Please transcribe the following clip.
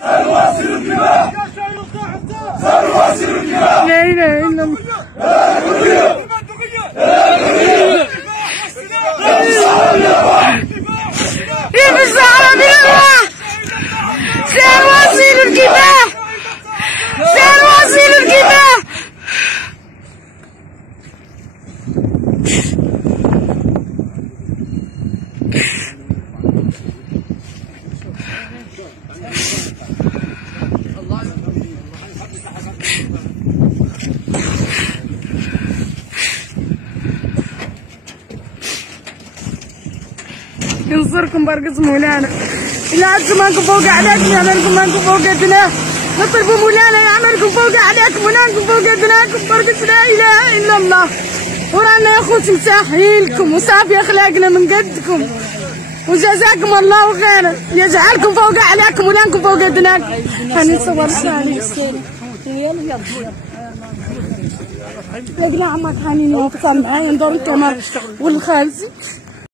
سنواصل الدماء سنواصل الدماء. لا اله الا الله. سنواصل الكفاح سنواصل الكفاح. ينصركم برقص مولانا. إلا عدتم أنكم فوق أعداءكم يعملكم أنكم فوق أدناكم. نطلبوا مولانا يعملكم فوق أعداءكم ونانكم فوق أدناكم. برقص لا إله إلا الله. ورانا يا خوتي مساحيلكم وصافي أخلاقنا من قدكم. وجزاكم الله خيرا يجعلكم فوق أعداءكم ونانكم فوق أدناكم. هاني صور الثاني. يا جماعة عمك حنين واقفة معايا ندور التمر والخالتي.